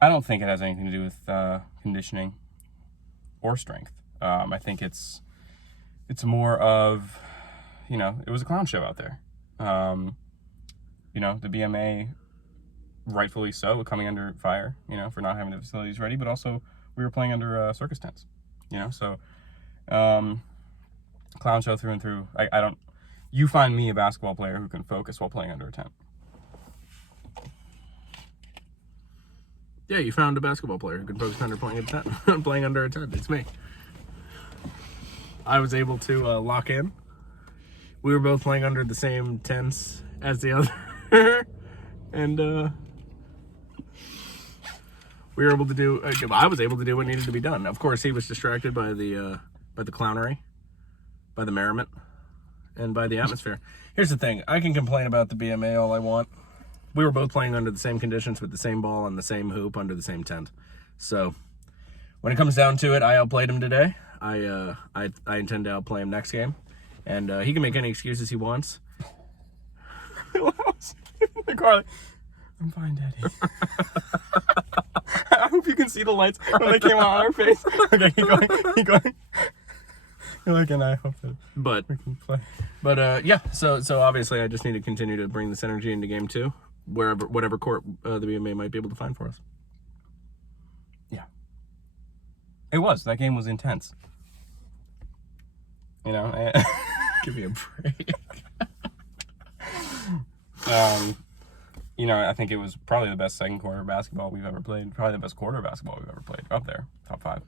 I don't think it has anything to do with conditioning or strength. I think it's more of, it was a clown show out there. The BMA, rightfully so, coming under fire, for not having the facilities ready, but also we were playing under circus tents, so clown show through and through. You find me a basketball player who can focus while playing under a tent. Yeah, you found a basketball player who can focus under playing under a tent. It's me. I was able to lock in. We were both playing under the same tents as the other, and we were able to do. I was able to do what needed to be done. Of course, he was distracted by the clownery, by the merriment, and by the atmosphere. Here's the thing: I can complain about the BMA all I want. We were both playing under the same conditions with the same ball and the same hoop under the same tent. So when it comes down to it, I outplayed him today. I intend to outplay him next game, and he can make any excuses he wants. Carly, I'm fine, Daddy. I hope you can see the lights when they came on our face. Okay, keep going. You're like, and I hope that we can play. But yeah, so obviously I just need to continue to bring this energy into game 2, whatever court the BMA might be able to find for us. Yeah. It was. That game was intense. Give me a break. I think it was probably the best second quarter of basketball we've ever played. Probably the best quarter of basketball we've ever played. Up there, top 5.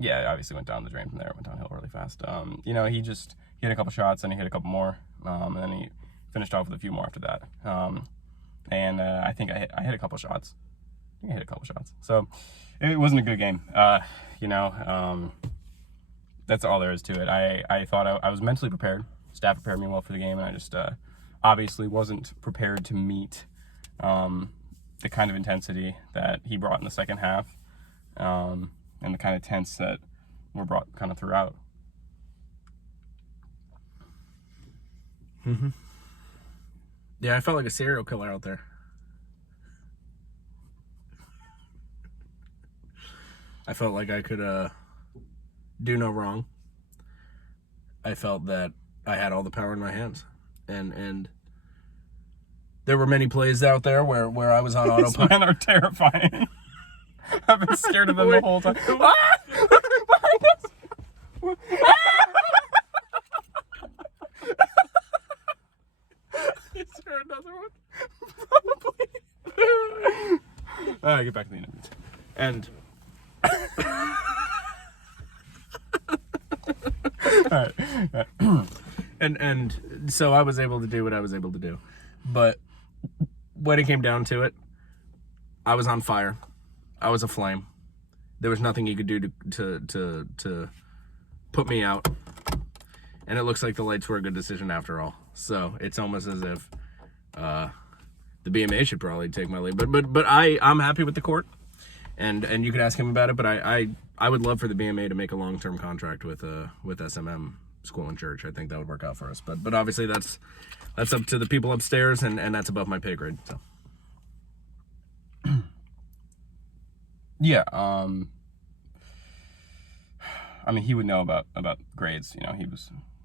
Yeah, it obviously went down the drain from there. It went downhill really fast. He hit a couple shots, and he hit a couple more, and then he finished off with a few more after that. I think I hit a couple shots. So it wasn't a good game. That's all there is to it. I thought I was mentally prepared. Staff prepared me well for the game, and I just obviously wasn't prepared to meet the kind of intensity that he brought in the second half, and the kind of tense that were brought kind of throughout. Mm-hmm. Yeah, I felt like a serial killer out there. I felt like I could do no wrong. I felt that I had all the power in my hands, and there were many plays out there where I was on autopilot. These men are terrifying. I've been scared of them the whole time. Behind us! Is there another one? Probably. All right, get back to the interview. And all right. and so I was able to do what I was able to do, but when it came down to it, I was on fire. I was aflame. There was nothing you could do to put me out, and it looks like the lights were a good decision after all. So it's almost as if the BMA should probably take my lead. But I'm happy with the court, and you could ask him about it. But I would love for the BMA to make a long-term contract with SMM School and Church. I think that would work out for us. But obviously that's up to the people upstairs, and that's above my pay grade. So. Yeah, he would know about grades.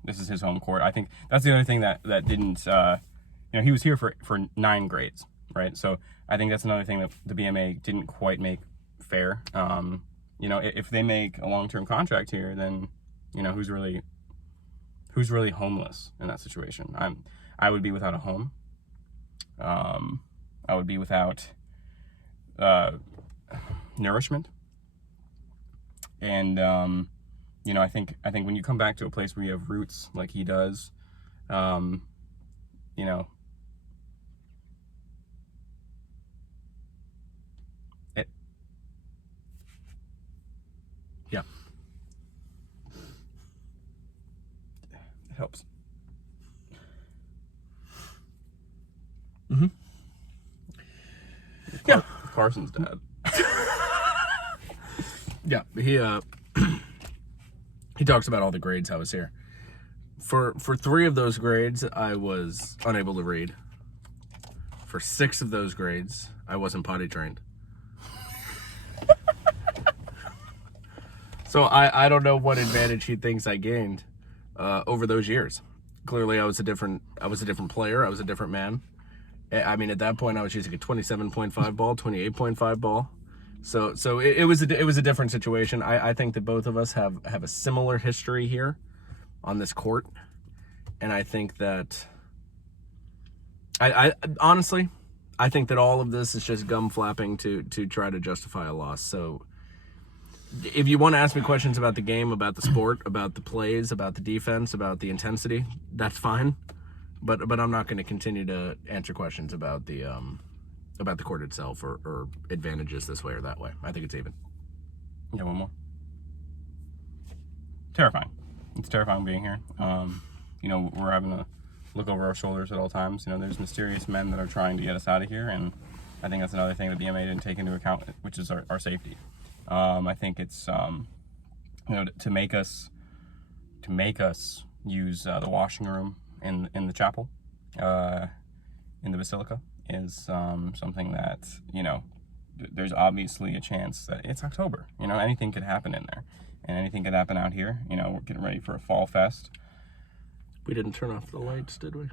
This is his home court. I think that's the other thing that didn't. He was here for 9 grades, right? So I think that's another thing that the BMA didn't quite make fair. If they make a long-term contract here, then who's really homeless in that situation? I would be without a home. I would be without nourishment, and I think when you come back to a place where you have roots like he does, it helps. Mm-hmm. Yeah, Carson's dad. Yeah, he talks about all the grades I was here. For 3 of those grades, I was unable to read. For 6 of those grades, I wasn't potty trained. So I don't know what advantage he thinks I gained over those years. Clearly, I was a different player. I was a different man. I mean, at that point, I was using a 27.5 ball, 28.5 ball. So it was a different situation. I think that both of us have a similar history here on this court, and I think that I honestly, I think that all of this is just gum flapping to try to justify a loss. So if you want to ask me questions about the game, about the sport, about the plays, about the defense, about the intensity, that's fine. But I'm not going to continue to answer questions about the court itself or advantages this way or that way. I think it's even. Yeah, one more. Terrifying. It's terrifying being here. We're having to look over our shoulders at all times. There's mysterious men that are trying to get us out of here, and I think that's another thing that BMA didn't take into account, which is our safety. I think it's to make us use the washing room in the chapel, in the basilica, is something that there's obviously a chance that it's October. Anything could happen in there, and anything could happen out here. We're getting ready for a fall fest. We didn't turn off the lights, did we?